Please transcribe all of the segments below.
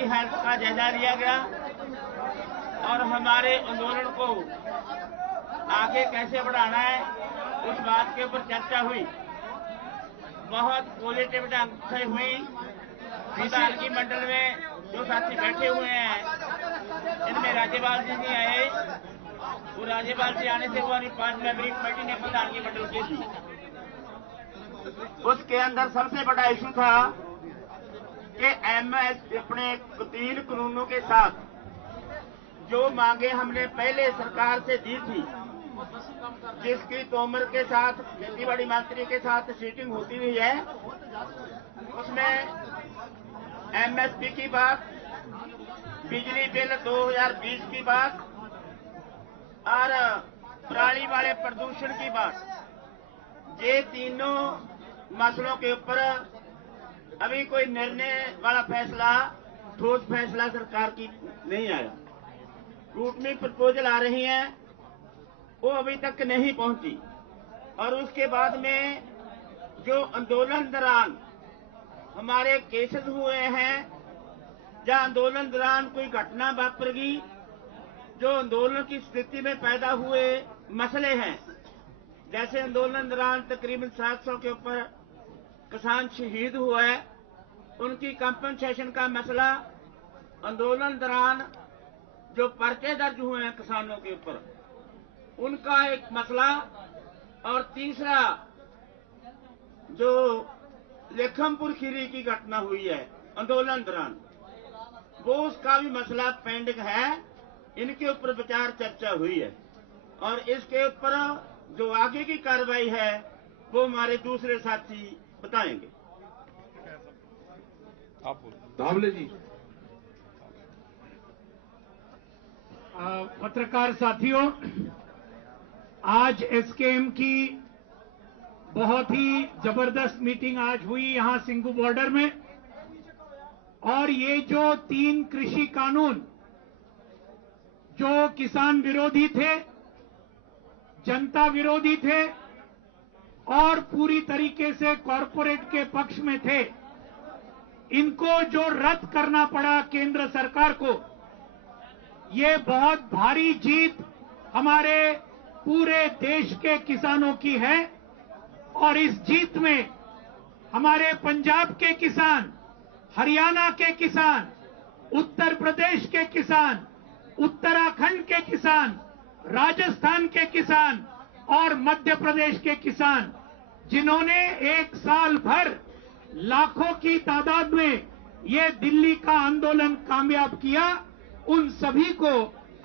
की हेल्थ का जायजा लिया गया और हमारे आंदोलन को आगे कैसे बढ़ाना है उस बात के ऊपर चर्चा हुई। बहुत पॉजिटिव ढंग से हुई। विधायकी मंडल में जो साथी बैठे हुए हैं इनमें राज्यपाल जी नहीं आए, वो राज्यपाल जी आने से हमारी 5 मेंबरी कमेटी ने विधायकी मंडल की थी। उसके अंदर सबसे बड़ा इशू था कि एमएस अपने 3 कानूनों के साथ जो मांगे हमने पहले सरकार से दी थी, जिसकी तोमर के साथ खेतीबाड़ी मंत्री के साथ सीटिंग होती हुई है, उसमें एमएसपी की बात, बिजली बिल 2020 की बात और पराली वाले प्रदूषण की बात, ये तीनों मसलों के ऊपर अभी कोई निर्णय वाला फैसला, ठोस फैसला सरकार की नहीं आया। रूटमी प्रपोजल आ रही हैं, वो अभी तक नहीं पहुंची। और उसके बाद में जो आंदोलन दौरान हमारे केसेस हुए हैं, जहां आंदोलन दौरान कोई घटना वापरेगी, जो आंदोलन की स्थिति में पैदा हुए मसले हैं, जैसे आंदोलन दौरान तकरीबन 700 के ऊपर किसान शहीद हुआ है, उनकी कंपनसेशन का मसला, आंदोलन दौरान जो पर्चे दर्ज हुए हैं किसानों के ऊपर, उनका एक मसला, और तीसरा जो लेखमपुर खीरी की घटना हुई है आंदोलन दौरान, वो उसका भी मसला पेंडिंग है। इनके ऊपर विचार चर्चा हुई है और इसके ऊपर जो आगे की कार्रवाई है वो हमारे दूसरे साथी बताएंगे। धावले जी। पत्रकार साथियों, आज एसकेएम की बहुत ही जबरदस्त मीटिंग आज हुई यहां सिंघू बॉर्डर में, और ये जो 3 कृषि कानून जो किसान विरोधी थे, जनता विरोधी थे और पूरी तरीके से कॉरपोरेट के पक्ष में थे, इनको जो रद्द करना पड़ा केंद्र सरकार को, ये बहुत भारी जीत हमारे पूरे देश के किसानों की है। और इस जीत में हमारे पंजाब के किसान, हरियाणा के किसान, उत्तर प्रदेश के किसान, उत्तराखंड के किसान, राजस्थान के किसान और मध्य प्रदेश के किसान, जिन्होंने एक साल भर लाखों की तादाद में ये दिल्ली का आंदोलन कामयाब किया, उन सभी को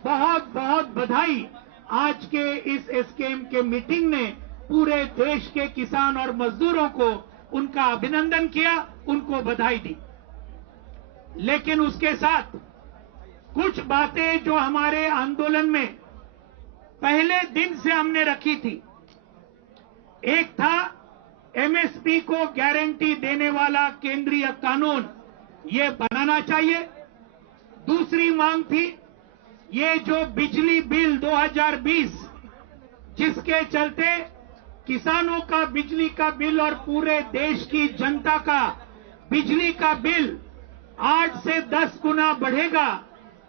बहुत बहुत बधाई। आज के इस एसकेएम के मीटिंग ने पूरे देश के किसान और मजदूरों को उनका अभिनंदन किया, उनको बधाई दी। लेकिन उसके साथ कुछ बातें जो हमारे आंदोलन में पहले दिन से हमने रखी थी, एक था एमएसपी को गारंटी देने वाला केंद्रीय कानून ये बनाना चाहिए। दूसरी मांग थी ये जो बिजली बिल 2020, जिसके चलते किसानों का बिजली का बिल और पूरे देश की जनता का बिजली का बिल 8 से 10 गुना बढ़ेगा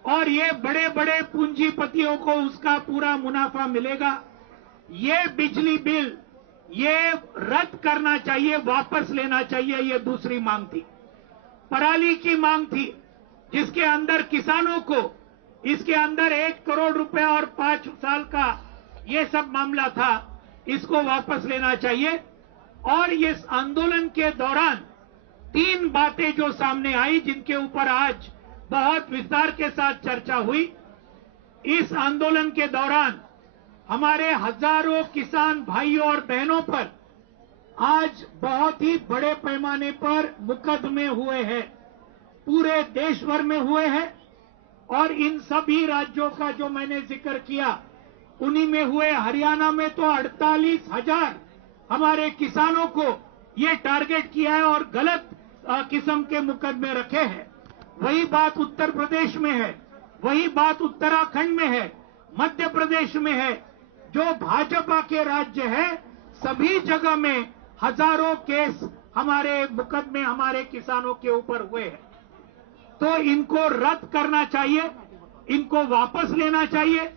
और ये बड़े बड़े पूंजीपतियों को उसका पूरा मुनाफा मिलेगा। ये बिजली बिल ये रद्द करना चाहिए, वापस लेना चाहिए, ये दूसरी मांग थी। पराली की मांग थी, जिसके अंदर किसानों को इसके अंदर 1 करोड़ रुपए और 5 साल का ये सब मामला था, इसको वापस लेना चाहिए। और इस आंदोलन के दौरान 3 बातें जो सामने आई, जिनके ऊपर आज बहुत विस्तार के साथ चर्चा हुई। इस आंदोलन के दौरान हमारे हजारों किसान भाइयों और बहनों पर आज बहुत ही बड़े पैमाने पर मुकदमे हुए हैं, पूरे देश भर में हुए हैं। और इन सभी राज्यों का जो मैंने जिक्र किया, उन्हीं में हुए। हरियाणा में तो 48,000 हमारे किसानों को ये टारगेट किया है और गलत किस्म के मुकदमे रखे हैं। वही बात उत्तर प्रदेश में है, वही बात उत्तराखंड में है, मध्य प्रदेश में है। जो भाजपा के राज्य है, सभी जगह में हजारों केस हमारे मुकदमे हमारे किसानों के ऊपर हुए हैं। तो इनको रद्द करना चाहिए, इनको वापस लेना चाहिए।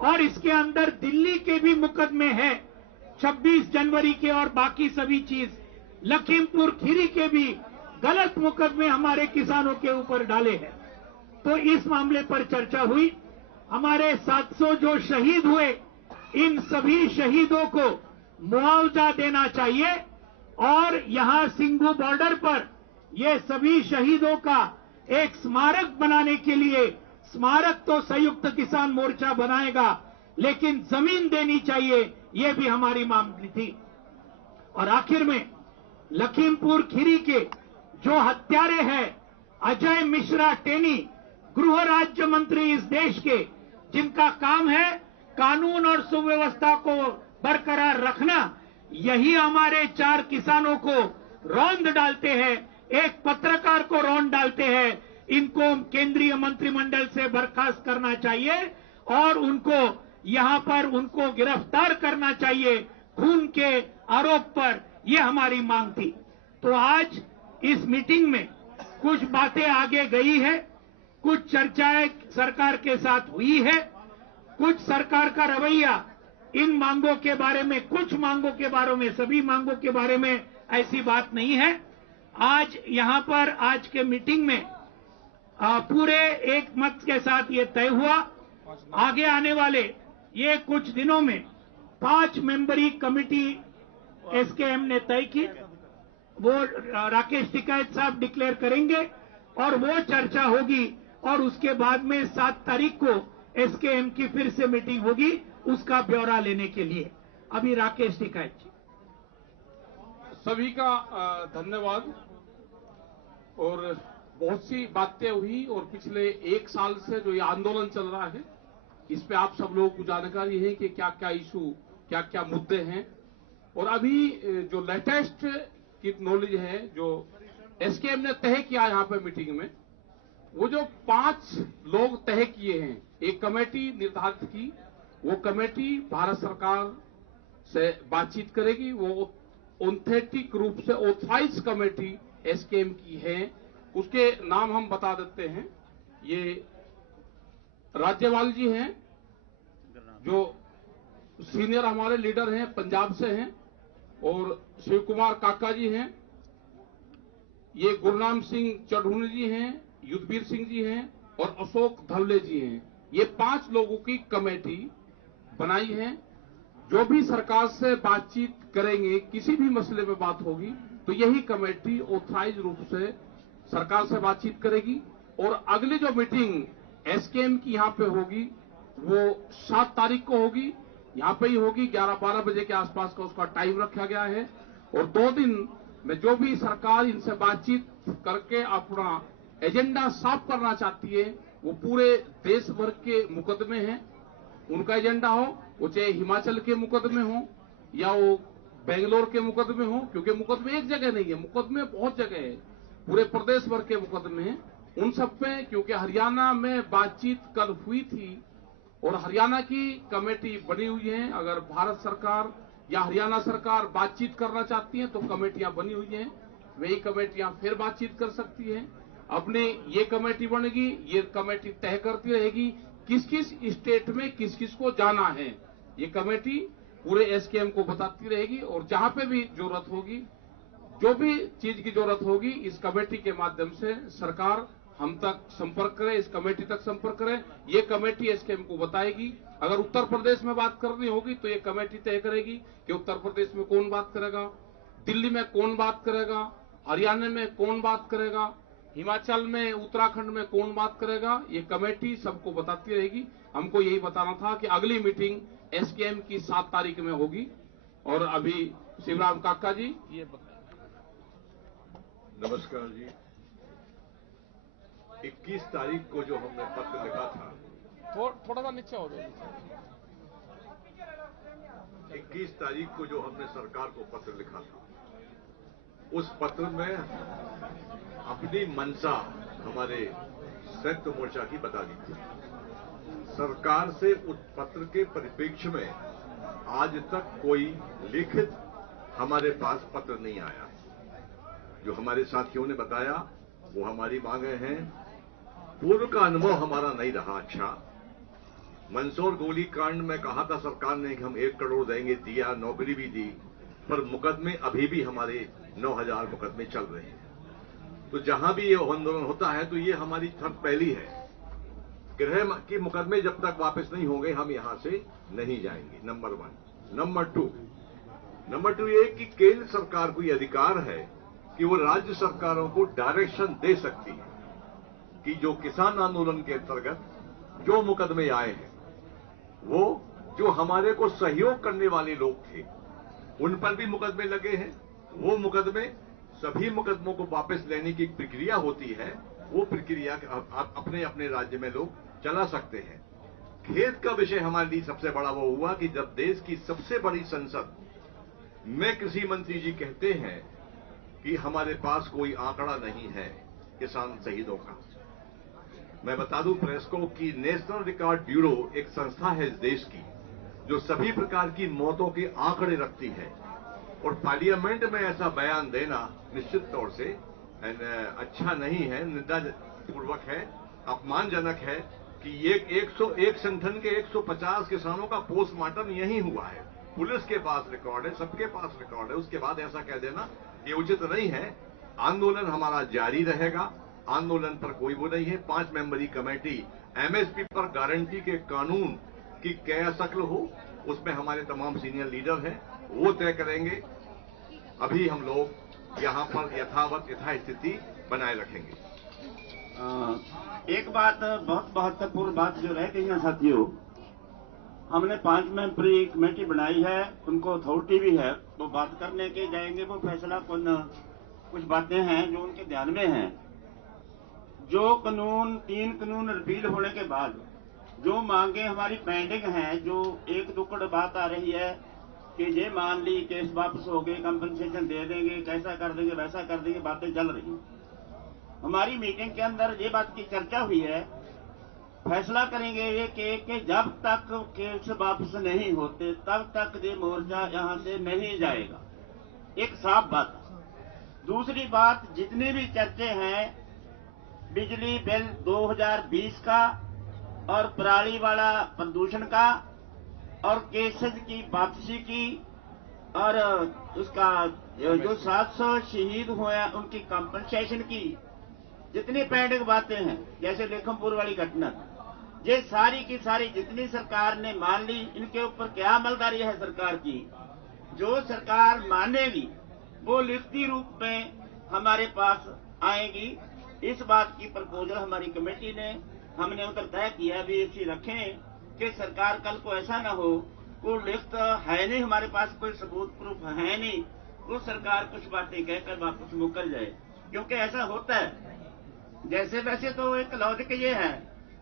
और इसके अंदर दिल्ली के भी मुकदमे हैं, 26 जनवरी के और बाकी सभी चीज, लखीमपुर खीरी के भी गलत मुकदमे हमारे किसानों के ऊपर डाले हैं। तो इस मामले पर चर्चा हुई। हमारे 700 जो शहीद हुए, इन सभी शहीदों को मुआवजा देना चाहिए और यहां सिंघू बॉर्डर पर ये सभी शहीदों का एक स्मारक बनाने के लिए, स्मारक तो संयुक्त किसान मोर्चा बनाएगा, लेकिन जमीन देनी चाहिए, ये भी हमारी मांग थी। और आखिर में लखीमपुर खीरी के जो हत्यारे हैं, अजय मिश्रा टेनी, गृह राज्य मंत्री इस देश के, जिनका काम है कानून और सुव्यवस्था को बरकरार रखना, यही हमारे 4 किसानों को रौंद डालते हैं, एक पत्रकार को रौंद डालते हैं। इनको केंद्रीय मंत्रिमंडल से बर्खास्त करना चाहिए और उनको यहां पर उनको गिरफ्तार करना चाहिए खून के आरोप पर। यह हमारी मांग थी। तो आज इस मीटिंग में कुछ बातें आगे गई है, कुछ चर्चाएं सरकार के साथ हुई है, कुछ सरकार का रवैया इन मांगों के बारे में, कुछ मांगों के बारे में, सभी मांगों के बारे में ऐसी बात नहीं है। आज यहां पर आज के मीटिंग में पूरे एक मत के साथ ये तय हुआ, आगे आने वाले ये कुछ दिनों में 5 मेंबरी कमेटी एसकेएम ने तय की, वो राकेश टिकैत साहब डिक्लेयर करेंगे और वो चर्चा होगी और उसके बाद में 7 तारीख को एसकेएम की फिर से मीटिंग होगी उसका ब्यौरा लेने के लिए। अभी राकेश टिकैत जी। सभी का धन्यवाद। और बहुत सी बातें हुई और पिछले 1 साल से जो ये आंदोलन चल रहा है, इस पे आप सब लोगों को जानकारी है कि क्या क्या इशू, क्या क्या मुद्दे हैं। और अभी जो लेटेस्ट की नॉलेज है, जो एसकेएम ने तय किया यहाँ पे मीटिंग में, वो जो 5 लोग तय किए हैं, एक कमेटी निर्धारित की, वो कमेटी भारत सरकार से बातचीत करेगी। वो ऑथेंटिक रूप से ऑथराइज कमेटी एसकेएम की है। उसके नाम हम बता देते हैं। ये राज्यपाल जी हैं, जो सीनियर हमारे लीडर हैं, पंजाब से हैं, और शिव कुमार काका जी हैं, ये गुरनाम सिंह चढ़ूनी जी हैं, युद्धवीर सिंह जी हैं और अशोक धवले जी हैं। ये 5 लोगों की कमेटी बनाई है। जो भी सरकार से बातचीत करेंगे, किसी भी मसले में बात होगी, तो यही कमेटी ऑथराइज रूप से सरकार से बातचीत करेगी। और अगली जो मीटिंग एसकेएम की यहाँ पे होगी, वो 7 तारीख को होगी, यहाँ पे ही होगी। 11-12 बजे के आसपास का उसका टाइम रखा गया है। और 2 दिन में जो भी सरकार इनसे बातचीत करके अपना एजेंडा साफ करना चाहती है, वो पूरे देश भर के मुकदमे हैं, उनका एजेंडा हो, वो चाहे हिमाचल के मुकदमे हो या वो बेंगलोर के मुकदमे हो, क्योंकि मुकदमे एक जगह नहीं है, मुकदमे बहुत जगह है, पूरे प्रदेश भर के मुकदमे हैं। उन सब पे, क्योंकि हरियाणा में बातचीत कल हुई थी और हरियाणा की कमेटी बनी हुई है। अगर भारत सरकार या हरियाणा सरकार बातचीत करना चाहती है तो कमेटियां बनी हुई हैं, वही कमेटियां फिर बातचीत कर सकती हैं। अपनी ये कमेटी बनेगी, ये कमेटी तय करती रहेगी किस किस स्टेट में किस किस को जाना है। ये कमेटी पूरे एसकेएम को बताती रहेगी और जहां पे भी जरूरत होगी, जो भी चीज की जरूरत होगी, इस कमेटी के माध्यम से सरकार हम तक संपर्क करे, इस कमेटी तक संपर्क करे। ये कमेटी एसकेएम को बताएगी। अगर उत्तर प्रदेश में बात करनी होगी तो ये कमेटी तय करेगी कि उत्तर प्रदेश में कौन बात करेगा, दिल्ली में कौन बात करेगा, हरियाणा में कौन बात करेगा, हिमाचल में, उत्तराखंड में कौन बात करेगा। ये कमेटी सबको बताती रहेगी। हमको यही बताना था कि अगली मीटिंग एसकेएम की 7 तारीख में होगी। और अभी शिवराम काका जी ये नमस्कार जी। 21 तारीख को जो हमने पत्र लिखा था, थोड़ा सा नीचे हो जाए। 21 तारीख को जो हमने सरकार को पत्र लिखा था, उस पत्र में अपनी मंशा हमारे संयुक्त मोर्चा की बता दी थी। सरकार से उस पत्र के परिप्रेक्ष्य में आज तक कोई लिखित हमारे पास पत्र नहीं आया। जो हमारे साथियों ने बताया वो हमारी मांगे हैं पूर्व का अनुभव हमारा नहीं रहा अच्छा। मंदसौर गोलीकांड में कहा था सरकार ने कि हम 1 करोड़ देंगे, दिया, नौकरी भी दी, पर मुकदमे अभी भी हमारे 9,000 मुकदमे चल रहे हैं। तो जहां भी ये आंदोलन होता है तो ये हमारी थर्ड पहली है, गृह के मुकदमे जब तक वापस नहीं होंगे हम यहां से नहीं जाएंगे, नंबर 1। नंबर टू ये कि केंद्र सरकार को ये अधिकार है कि वो राज्य सरकारों को डायरेक्शन दे सकती है कि जो किसान आंदोलन के अंतर्गत जो मुकदमे आए हैं, वो जो हमारे को सहयोग करने वाले लोग थे उन पर भी मुकदमे लगे हैं, वो मुकदमे, सभी मुकदमों को वापस लेने की प्रक्रिया होती है, वो प्रक्रिया अपने अपने राज्य में लोग चला सकते हैं। खेद का विषय हमारे लिए सबसे बड़ा वो हुआ कि जब देश की सबसे बड़ी संसद में कृषि मंत्री जी कहते हैं कि हमारे पास कोई आंकड़ा नहीं है किसान शहीदों का। मैं बता दूं प्रेस को कि नेशनल रिकॉर्ड ब्यूरो एक संस्था है इस देश की जो सभी प्रकार की मौतों के आंकड़े रखती है, और पार्लियामेंट में ऐसा बयान देना निश्चित तौर से अच्छा नहीं है, निंदापूर्वक है, अपमानजनक है कि ये 101 संगठन के 150 किसानों का पोस्टमार्टम यही हुआ है, पुलिस के पास रिकॉर्ड है, सबके पास रिकॉर्ड है, उसके बाद ऐसा कह देना ये उचित नहीं है। आंदोलन हमारा जारी रहेगा, आंदोलन पर कोई वो नहीं है। 5 मेंबरी कमेटी एमएसपी पर गारंटी के कानून की क्या शक्ल हो, उसमें हमारे तमाम सीनियर लीडर हैं, वो तय करेंगे। अभी हम लोग यहां पर यथास्थिति बनाए रखेंगे। एक बात बहुत महत्वपूर्ण बात जो रह गई है साथियों, हमने 5 मेंबरी कमेटी बनाई है, उनको अथॉरिटी भी है, वो बात करने के जाएंगे, वो फैसला कुछ बातें हैं जो उनके ध्यान में हैं। जो कानून 3 कानून रिपील होने के बाद जो मांगे हमारी पेंडिंग हैं, जो एक दुक्कड़ बात आ रही है कि ये मान ली केस वापस हो गए, कंपनसेशन दे देंगे, कैसा कर देंगे, वैसा कर देंगे, बातें चल रही। हमारी मीटिंग के अंदर ये बात की चर्चा हुई है, फैसला करेंगे ये कि जब तक केस वापस नहीं होते तब तक ये मोर्चा यहां से नहीं जाएगा। एक साफ बात। दूसरी बात, जितनी भी चर्चे हैं बिजली बिल 2020 का और पराली वाला प्रदूषण का और केसेज की वापसी की और उसका जो 700 शहीद हुए उनकी कंपनसेशन की, जितनी पेंडिंग बातें हैं जैसे लेखमपुर वाली घटना, ये सारी की सारी जितनी सरकार ने मान ली, इनके ऊपर क्या अमलदारी है सरकार की। जो सरकार मानेगी वो लिखती रूप में हमारे पास आएगी। इस बात की प्रपोजल हमारी कमेटी ने, हमने उधर तय किया भी ऐसी रखें कि सरकार कल को ऐसा ना हो, कोई लिखत है नहीं हमारे पास, कोई सबूत प्रूफ है नहीं, वो सरकार कुछ बातें कहकर वापस मुकर जाए, क्योंकि ऐसा होता है। जैसे वैसे तो एक लॉजिक ये है,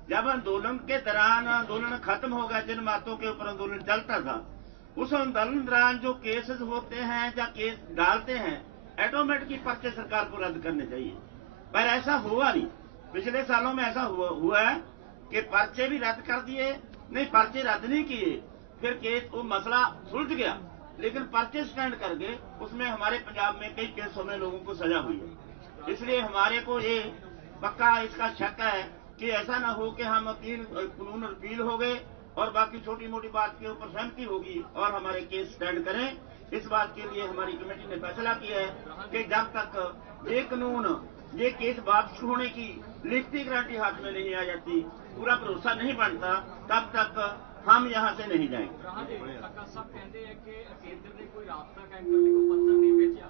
जब आंदोलन के दौरान आंदोलन खत्म हो गया, जिन बातों के ऊपर आंदोलन चलता था, उस आंदोलन दौरान जो केसेस होते हैं या केस डालते हैं, ऑटोमेटिकली पर्चे सरकार को रद्द करने चाहिए, पर ऐसा हुआ नहीं। पिछले सालों में ऐसा हुआ है कि पर्चे भी रद्द कर दिए, नहीं पर्चे रद्द नहीं किए, फिर केस वो मसला सुलझ गया, लेकिन पर्चे स्टैंड करके उसमें हमारे पंजाब में कई केसों में लोगों को सजा हुई है। इसलिए हमारे को ये पक्का इसका शक है कि ऐसा ना हो कि हम 3 कानून रिपील हो गए और बाकी छोटी मोटी बात के ऊपर सहमति होगी और हमारे केस स्टैंड करें। इस बात के लिए हमारी कमेटी ने फैसला किया है कि जब तक ये कानून, ये केस वापस होने की लिखती गारंटी हाथ में नहीं आ जाती, पूरा भरोसा नहीं बनता, तब तक हम यहाँ से नहीं जाएंगे। कहते हैं कि केंद्र ने कोई रास्ता कायम करने को पत्र नहीं भेजा,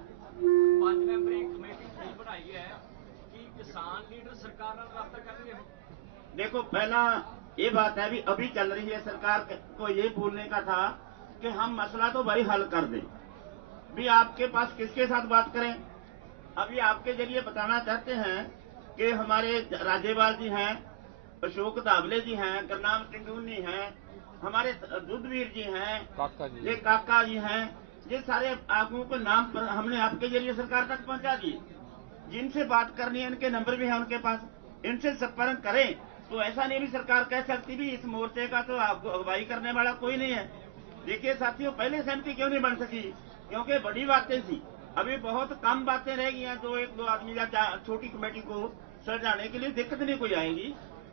5 मेंबरी कमेटी नहीं बनाई है कि किसान लीडर सरकार ਨਾਲ रास्ता करेंगे। देखो, पहला ये बात है, अभी चल रही है, सरकार को ये बोलने का था कि हम मसला तो भाई हल कर दें, भी आपके पास किसके साथ बात करें। अभी आपके जरिए बताना चाहते हैं कि हमारे राज्यपाल जी हैं, अशोक धावले जी हैं, गुरनाम सिंह हैं, हमारे दुधवीर जी हैं, ये काका जी हैं, ये सारे आगुओं के नाम पर हमने आपके जरिए सरकार तक पहुंचा दिए। जिनसे बात करनी है इनके नंबर भी है उनके पास, इनसे संपर्क करें। तो ऐसा नहीं भी सरकार कह सकती भी इस मोर्चे का तो आपको अगुवाई करने वाला कोई नहीं है। देखिए साथियों, पहले सहमति क्यों नहीं बन सकी, क्योंकि बड़ी बातें थी, अभी बहुत कम बातें रह गई हैं। 1-2 आदमी या छोटी कमेटी को सुलझाने के लिए दिक्कत नहीं कोई आएगी,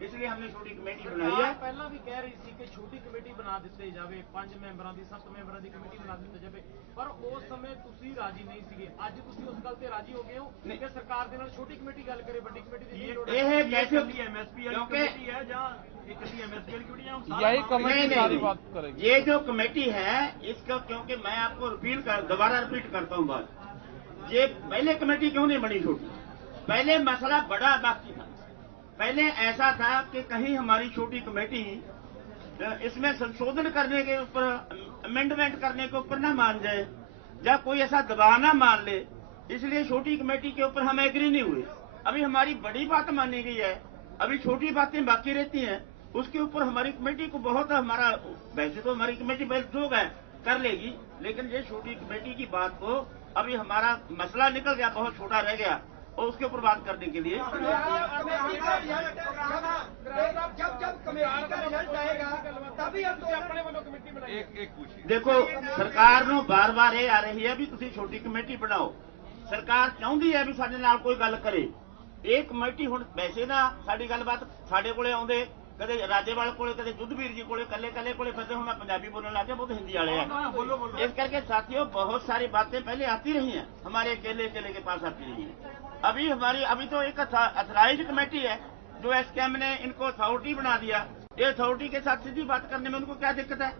इसलिए हमने छोटी कमेटी बनाई है। ਪਹਿਲਾਂ ਵੀ ਕਹਿ ਰਹੀ ਸੀ ਕਿ ਛੋਟੀ ਕਮੇਟੀ ਬਣਾ ਦਿੱਤੀ ਜਾਵੇ, 5 ਮੈਂਬਰਾਂ ਦੀ 7 ਮੈਂਬਰਾਂ ਦੀ ਕਮੇਟੀ ਬਣਾ ਦਿੱਤੀ ਜਾਵੇ, ਪਰ ਉਸ ਸਮੇਂ ਤੁਸੀਂ ਰਾਜੀ ਨਹੀਂ ਸੀਗੇ। ਅੱਜ ਤੁਸੀਂ ਉਸ ਗੱਲ ਤੇ ਰਾਜੀ ਹੋ ਗਏ ਹੋ ਕਿ ਸਰਕਾਰ ਦੇ ਨਾਲ ਛੋਟੀ ਕਮੇਟੀ ਗੱਲ ਕਰੇ, ਵੱਡੀ ਕਮੇਟੀ ਦੀ ਨਹੀਂ ਲੋੜ ਹੈ। ਇਹ कैसे एमएसपी वाली कमेटी है जहाँ एक एमएसपी वाली कमेटी है, यही कमेटी सारी बात करेगी। ये जो कमेटी है इसका, क्योंकि मैं आपको दोबारा रिपीट करता हूँ बात, ये पहले कमेटी क्यों नहीं बनी छोटी? पहले मसला बड़ा बाकी था। पहले ऐसा था कि कहीं हमारी छोटी कमेटी इसमें संशोधन करने के ऊपर, अमेंडमेंट करने के ऊपर ना मान जाए या कोई ऐसा दबाव ना मान ले, इसलिए छोटी कमेटी के ऊपर हम एग्री नहीं हुए। अभी हमारी बड़ी बात मानी गई है, अभी छोटी बातें बाकी रहती हैं, उसके ऊपर हमारी कमेटी को बहुत, हमारा वैसे तो हमारी कमेटी जो है कर लेगी, लेकिन ये छोटी कमेटी की बात को अभी हमारा मसला निकल गया, बहुत छोटा रह गया, और उसके ऊपर बात करने के लिए जब कमेटी का रिजल्ट आएगा तभी हम अपने वालों कमेटी बनाएंगे। एक पूछिए, देखो सरकार ਨੂੰ ਬਾਰ-ਬਾਰ ਇਹ ਆ ਰਹੀ ਹੈ ਵੀ ਤੁਸੀਂ ਛੋਟੀ ਕਮੇਟੀ ਬਣਾਓ। ਸਰਕਾਰ ਚਾਹੁੰਦੀ ਹੈ ਵੀ ਸਾਡੇ ਨਾਲ ਕੋਈ ਗੱਲ ਕਰੇ। ਇਹ ਕਮੇਟੀ ਹੁਣ ਵੈਸੇ ਨਾ ਸਾਡੀ ਗੱਲਬਾਤ ਸਾਡੇ ਕੋਲੇ ਆਉਂਦੇ, ਕਦੇ ਰਾਜੇਵਾਲ ਕੋਲੇ, ਕਦੇ ਜੁੱਧਵੀਰ ਜੀ ਕੋਲੇ, ਕੱਲੇ ਕੋਲੇ ਫਿਰਦੇ। ਹੁਣ ਮੈਂ ਪੰਜਾਬੀ बोलने लग गया, बहुत हिंदी वाले हैं। इस करके साथियों बहुत सारी बातें पहले आती रही हैं, हमारे अकेले के पास आती रही हैं। अभी तो एक अथराइज कमेटी है जो एसकेएम ने इनको अथॉरिटी बना दिया। ये अथॉरिटी के साथ सीधी बात करने में उनको क्या दिक्कत है?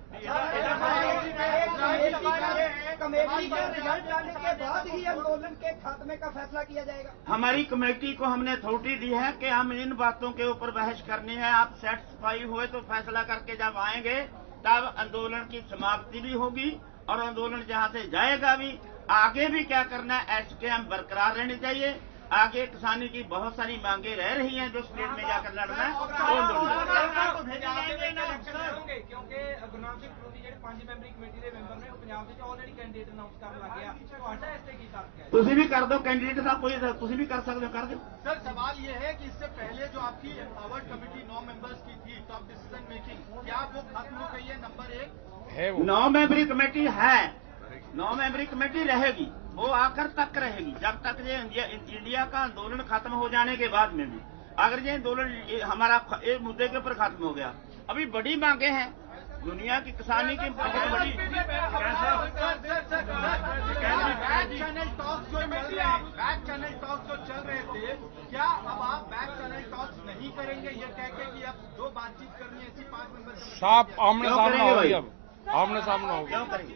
कमेटी के रिजल्ट आने के बाद ही आंदोलन के खात्मे का फैसला किया जाएगा। हमारी कमेटी को हमने अथॉरिटी दी है कि हम इन बातों के ऊपर बहस करनी है। आप सेटिस्फाई हुए तो फैसला करके जब आएंगे तब आंदोलन की समाप्ति भी होगी और आंदोलन जहां से जाएगा भी। आगे भी क्या करना है, एसकेएम बरकरार रहनी चाहिए। आगे किसानी की बहुत सारी मांगे रह रही हैं जो स्टेट में जाकर लड़ना है। क्योंकि गुरनाम सिंह फरोदी ਜਿਹੜੇ 5 ਮੈਂਬਰੀ ਕਮੇਟੀ ਦੇ ਮੈਂਬਰ ਨੇ ਉਹ ਪੰਜਾਬ ਵਿੱਚ ਆਲਰੇਡੀ ਕੈਂਡੀਡੇਟ ਅਨਾਉਂਸ ਕਰਨ ਲੱਗ ਗਿਆ। ਤੁਹਾਡਾ ਇਸ ਤੇ ਕੀ ਤਰਕ ਹੈ? ਤੁਸੀਂ ਵੀ ਕਰ ਦਿਓ कैंडिडेट ਦਾ कोई, ਤੁਸੀਂ भी कर सकते हो, कर दो। सर सवाल ये है कि इससे पहले जो आपकी एम्पावर्ड कमेटी 9 मेंबर्स की थी, टॉप डिसीजन मेकिंग, क्या वो खत्म हो गई है? नंबर 1 है 9 मेंबरी कमेटी है, 9 मेंबरी कमेटी रहेगी, वो आकर तक रहेगी जब तक ये इंडिया का आंदोलन खत्म हो जाने के बाद में भी। अगर ये आंदोलन हमारा एक मुद्दे के ऊपर खत्म हो गया, अभी बड़ी मांगे हैं दुनिया की किसानी की बहुत बड़ी। चैनल टॉक्स जो चल रहे थे, क्या अब आप बैक चैनल टॉक्स नहीं करेंगे ये कह के कि अब जो बातचीत करनी है इसी 5 मेंबर? साफ आमने क्यों सामने करेंगे होगी, भाई? अब आमने सामने होगी, क्यों करेंगे?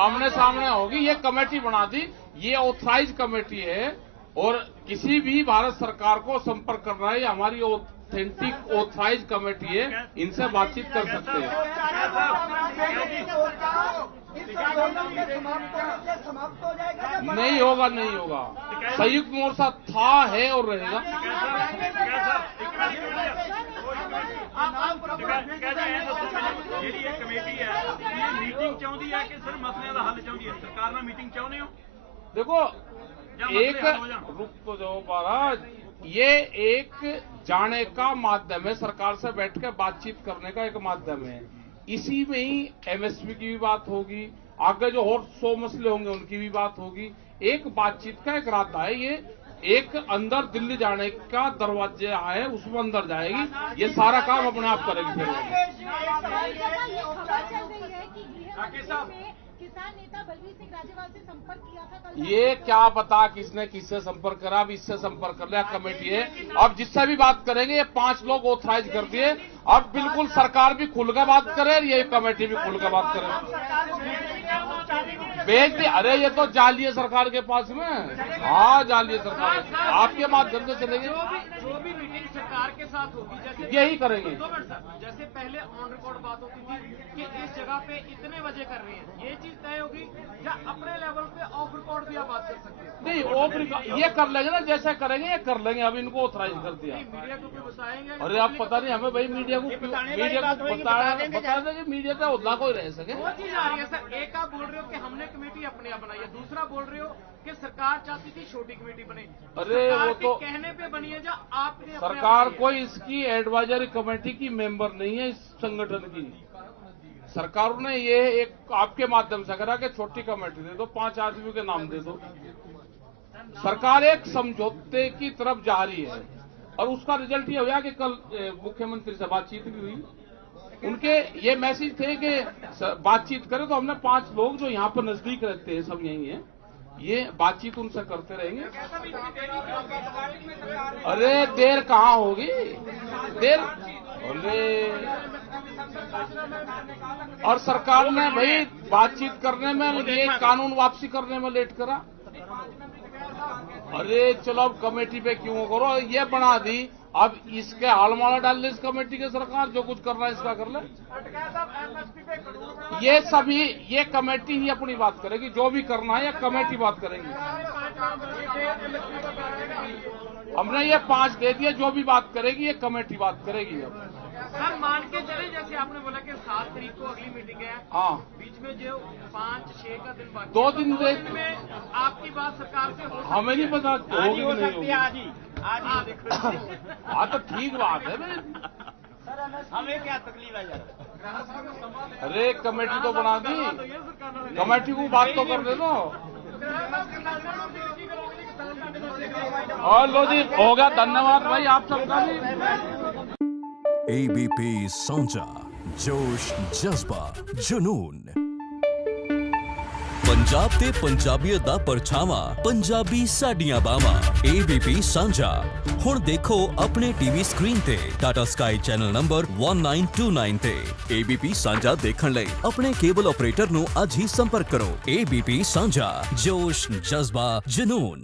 आमने सामने होगी। ये कमेटी बना दी, ये ऑथराइज कमेटी है और किसी भी भारत सरकार को संपर्क करना है, हमारी ऑथेंटिक ऑथराइज कमेटी है, इनसे बातचीत कर सकते हैं। समाप्त हो जाएगा? नहीं होगा, नहीं होगा। संयुक्त मोर्चा था, है और रहेगा। ਜਿਹੜੀ ਇਹ ਕਮੇਟੀ ਹੈ ਇਹ ਮੀਟਿੰਗ ਚਾਹੁੰਦੀ ਹੈ ਕਿ ਸਿਰਫ ਮਸਲਿਆਂ ਦਾ ਹੱਲ ਚਾਹੁੰਦੀ ਹੈ? ਸਰਕਾਰ ਨਾਲ ਮੀਟਿੰਗ ਚਾਹੁੰਦੇ ਹੋ? देखो एक रुक तो जाओ महाराज, ये एक जाने का माध्यम है, सरकार से बैठ के बातचीत करने का एक माध्यम है। इसी में ही एमएसपी की भी बात होगी, आगे जो और 100 मसले होंगे उनकी भी बात होगी। एक बातचीत का एक रास्ता है, ये एक अंदर दिल्ली जाने का दरवाजा है, उसमें अंदर जाएगी, ये सारा काम अपने आप करेगी। फिर किसान नेता बलवीर सिंह राजेवाल से संपर्क किया था कल। ये क्या पता किसने किससे संपर्क करा, अब इससे संपर्क कर लिया, कमेटी है। अब जिससे भी बात करेंगे ये 5 लोग ऑथराइज कर दिए, अब बिल्कुल सरकार भी खुलकर बात करे और ये कमेटी भी खुलकर बात करे। भेज दी, अरे ये तो जाली है सरकार के पास में। हाँ जाली है सरकार, आपके माध्यम से चलेंगे। जो भी मीटिंग सरकार के साथ होगी, जैसे यही करेंगे। 2 मिनट सर, जैसे पहले ऑन रिकॉर्ड बात होती थी कि इस जगह पे इतने बजे कर रहे हैं, ये चीज तय होगी या अपने लेवल पे ऑफ रिकॉर्ड भी आप बात कर सकते हैं? नहीं वो ये कर लेंगे ना, जैसे करेंगे ये कर लेंगे। अब इनको ऑथराइज कर दिया। मीडिया को भी बताएंगे? अरे आप पता नहीं हमें भाई, मीडिया को बता देंगे, मीडिया का उतना कोई रह सके। वो चीज आ रही है सर, एक आप बोल रहे हो कि हमने कमेटी अपने आप बनाई है, दूसरा बोल रहे हो कि सरकार चाहती थी छोटी कमेटी बने। अरे सरकार वो के तो कहने पे बनी है या आपने अपने सरकार आप बनाई है? कोई इसकी एडवाइजरी कमेटी की मेंबर नहीं है, इस संगठन की। सरकार ने ये एक आपके माध्यम से करा कि छोटी कमेटी दे दो, 5 आदमियों के नाम दे दो। सरकार एक समझौते की तरफ जा रही है। और उसका रिजल्ट ये हुआ कि कल मुख्यमंत्री से बातचीत भी हुई। उनके ये मैसेज थे कि बातचीत करें, तो हमने 5 लोग जो यहाँ पर नजदीक रहते हैं, सब यही हैं, ये बातचीत उनसे करते रहेंगे। अरे देर कहाँ होगी, देर और सरकार ने भाई बातचीत करने में, ये कानून वापसी करने में लेट करा। अरे चलो अब कमेटी पे क्यों करो, ये बना दी, अब इसके हालमाला डाल ले इस कमेटी के सरकार, जो कुछ करना है इसका कर ले। ये सभी, ये कमेटी ही अपनी बात करेगी, जो भी करना है ये कमेटी बात करेंगी। हमने ये 5 दे दिए, जो भी बात करेगी ये कमेटी बात करेगी। अब सर मान के चले, जैसे आपने बोला कि 7 तारीख को अगली मीटिंग है, हाँ, बीच में जो 5-6 का दिन बाकी, 2 दिन तो में आपकी बात सरकार से हो सकती हमें नहीं पता होगी हो नहीं सकती होगी। है आज ही। हाँ तो ठीक बात है भाई, हमें क्या तकलीफ है यार। अरे कमेटी तो बना दी, कमेटी को बात तो कर दे दो। और लो जी, हो गया, धन्यवाद भाई आप सबका भी। ABP साझा, जोश जज्बा जुनून। पंजाब ते पंजाबीयत दा परछावा, पंजाबी साडियां बावां। ABP साझा हुण देखो अपने टीवी स्क्रीन ते टाटा स्काई चैनल नंबर 1929 ते। ABP साझा देखण लई अपने केबल ऑपरेटर नु अज ही संपर्क करो। ABP साझा, जोश जज्बा जुनून।